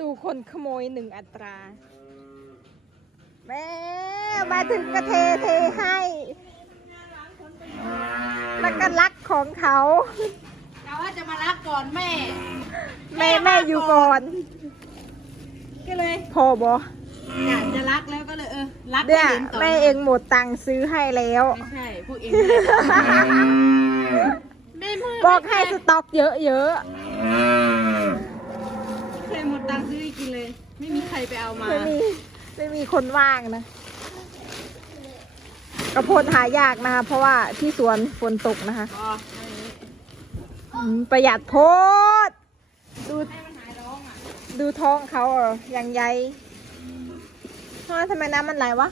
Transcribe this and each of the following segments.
ดูคนขโมยหนึ่งอัตรา แม่มาถึงก็เทเทให้แล้วก็รักของเขาเราว่าจะมารับก่อนแม่ แม่แม่อยู่ก่อน ก็เลยพอบออยากจะรักแล้วก็เลยเออรักเนี่ยให้ห็นต่แม่เองหมดตังค์ซื้อให้แล้ว ไม่ใช่พวกเองไม่ได้แม่เมื่อบอกให้สต็อกเยอะเคยหมดตัง ไม่มีใครไปเอาๆมา ไม่มีไม่มีคนว่างนะกระโพดหายากนะคะ เพราะว่าที่สวนฝนตกนะคะอ๋ออืมประหยัดโพด ดูให้มันหายร้องอะดูท้องเขาเอออย่างใหญ่ทำไมทำไมน้ำมันไหลวะ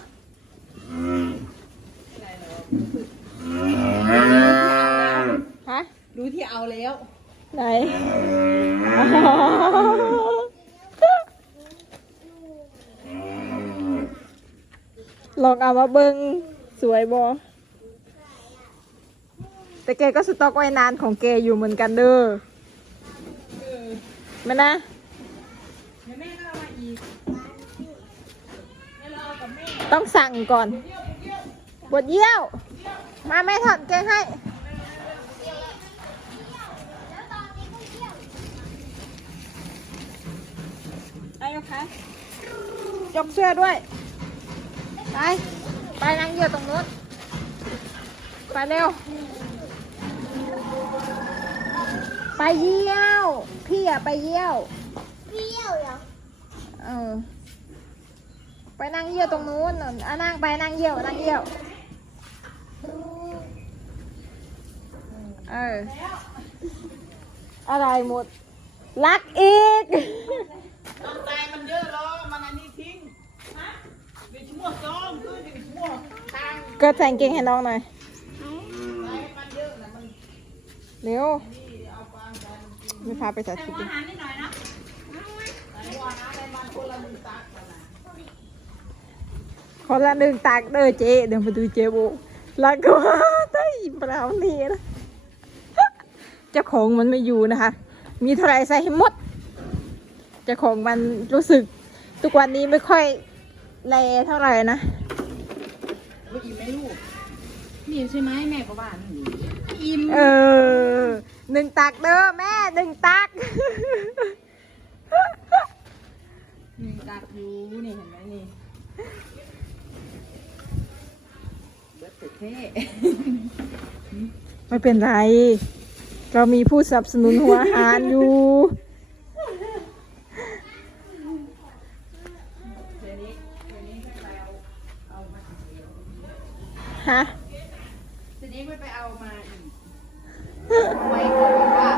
ฮะ รู้ที่เอาแล้ว ไหน ลองเอามาเบิงสวยบอแต่แกก็สต็อกไว้นานของแกอยู่เหมือนกันเด้อมันะต้องสั่งก่อนบดเยี่ยว มาแม่ถอดเกงให้ไอ้ยกคะยกเสื้อด้วย ไปไปนั่งเหยื่อตรงนู้นไปเร็ว ไปเยี่ยว พี่อะไปเยี่ยวเปรี้ยวเหรอเออ ไปนั่งเยี่ยวตรงนู้นน่ะอะนั่งไปนั่งเยี่ยวนั่งเยี่ยว เออ อะไรหมด รักอีกต้นไม้มันเยอะแล้ว กิดใส่กางเกงให้น้องหน่อยเร็วไม่พาไปสาธิตดิคนละหนึ่งตักกันนะคนละหนึ่งตักเด้อเจ๊เดี๋ยวมาดูเจ๊โบแล้วก็ได้เปล่านี่นะเจ้าของมันไม่อยู่นะคะ มีเท่าไรใส่ให้หมด เจ้าของมันรู้สึก ทุกวันนี้ไม่ค่อย แลเท่าไหร่นะว่าอิ่มไหมลูกนี่ใช่ไหมแม่ก็บ้านนี่อิ่มเออหนึ่งตักเด้อแม่หนึ่งตักหนึ่งตักอยู่นี่เห็นไหมนี่เบิร์ดเท่ไม่เป็นไร เรามีผู้สนับสนุนหัวอาหารอยู่ เดี๋ยวนี้เดี๋ยวนี้ไม่ไปเอาเอามา ฮะเดี๋ยวนี้ไม่ไปเอามาอีกเอาไว้ก่อนว่า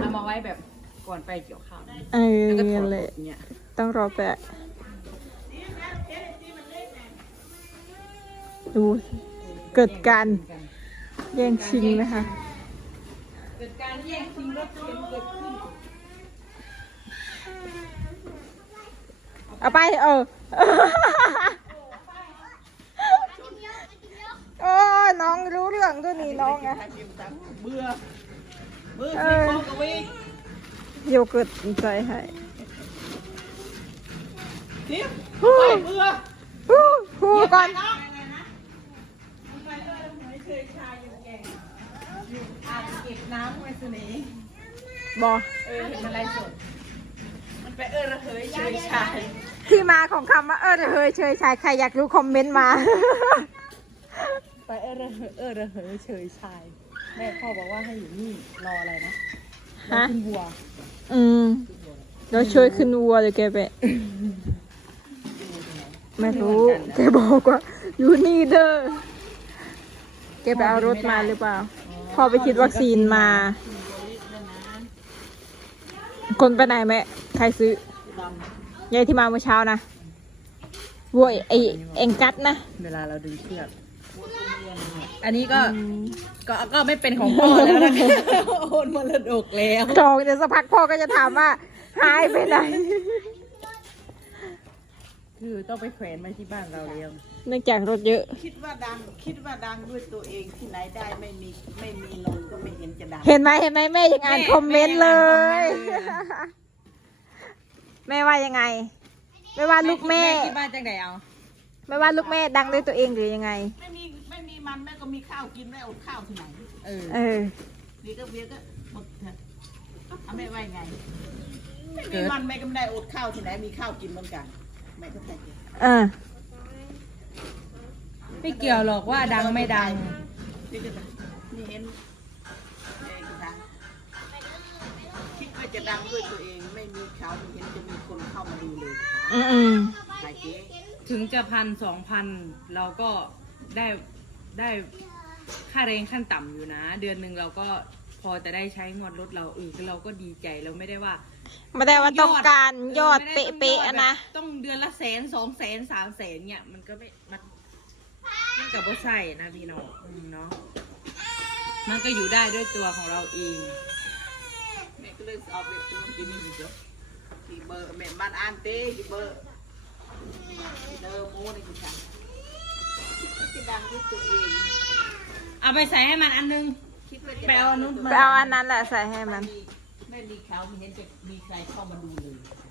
เอามาไว้แบบก่อนไปเกี่ยวข้าวเออแล้วก็ถอดเลยเนี่ยต้องรอแปะดูเกิดการแย่งชิงนะคะเกิดการแย่งชิงรถเข็นเกิดขึ้นเอาไปเออ โอ้ย น้องรู้เรื่องด้วยนี่น้องอะเบื่อเบื่อเอที่อโคกวีโยเกิร์ตใส่ให้ทิพย์ฮู้ไปเบื่อฮู้ฮู้ก่อนน้องไปเออเหมือนเคยชายอยู่แก่งอยู่อ่างเก็บน้ำไว้เสน่ห์บอเออเห็นมันไรสดมันไปเออระเหยเฉยชายที่มาของคำว่าเออเฮ้ยเชยชายใครอยากรู้คอมเมนต์มาไปเออ ระเหยเออระเหยเฉยชาย แม่พ่อบอกว่าให้อยู่นี่รออะไรนะรอฮะขึ้นวัวอืมเดี๋ยวช่วยขึ้นวัวเดี๋ยวแกไป ไม่รู้แกบอกว่า อยู่นี่เด้อแกไปเอารถมาหรือเปล่า พอไปฉีดวัคซีนมา คนไปไหนแม่ใครซื้อยายที่มาเมื่อเช้านะวัวไอเอ็งกัดนะ เวลาเราดึงเชือก อันนี้ก็ก็ก็ไม่เป็นของพ่อแล้วนะคะ โอนมรดกแล้วจองเดี๋ยวสักพักพ่อก็จะถามว่าหายไปไหน คือต้องไปแขวนไว้ที่บ้านเราแล้วเนื่องจากรถเยอะ คิดว่าดังคิดว่าดังด้วยตัวเองที่ไหนได้ไม่มีไม่มีนนก็ไม่เห็นจะดัง เห็นไหมเห็นไหมแม่ยังอ่านคอมเมนต์เลย แม่ว่ายังไง ไม่ว่าลูกแม่คิดว่าจังไดเอา ไม่ว่าลูกแม่ดังด้วยตัวเองหรือยังไง ไม่มีไม่มีมันแม่ก็มีข้าวกินแม่อดข้าวที่ไหน เออเออเบียร์ก็เบียร์ก็หมดเถอะเอาแม่ว่ายังไงไม่มีมันแม่ก็ไม่ได้อดข้าวที่ไหนมีข้าวกินเหมือนกันแม่ก็แต่งเออ ไม่เกี่ยวหรอกว่าดังไม่ดัง นี่ก็นี่เห็นเองดังคิดว่าจะดังด้วยตัวเอง ไม่มีเขาไม่เห็นจะมีคนเข้ามาดูเลยค่ะอืมอืมขายเจ๊ ถึงจะพันสองพันเราก็ได้ ได้ค่าแรงขั้นต่ำอยู่นะ เดือนหนึ่งเราก็พอจะได้ใช้งวดรถเราเออเราก็ดีใจเราไม่ได้ว่า ไม่ได้ว่าต้องการยอดไม่ไเป๊ะๆอะนะแบบต้องเดือนละแสนสองแสนสามแสนเนี่ย มันก็ไม่ มันมันกับว่าใช่นะพี่น้องอืมเนาะมันก็อยู่ได้ด้วยตัวของเราเองแม่ก็เลยเอาไปตัวกินนี่เจ้ะกี่เบ จะดังด้วยตัวเอง เอาไปใส่ให้มันอันนึง คิดว่าจะไปเอาอันนู้น ไปเอาอันนั้นแหละใส่ให้มัน ไม่มีเขาไม่เห็นจะมีใครเข้ามาดูเลย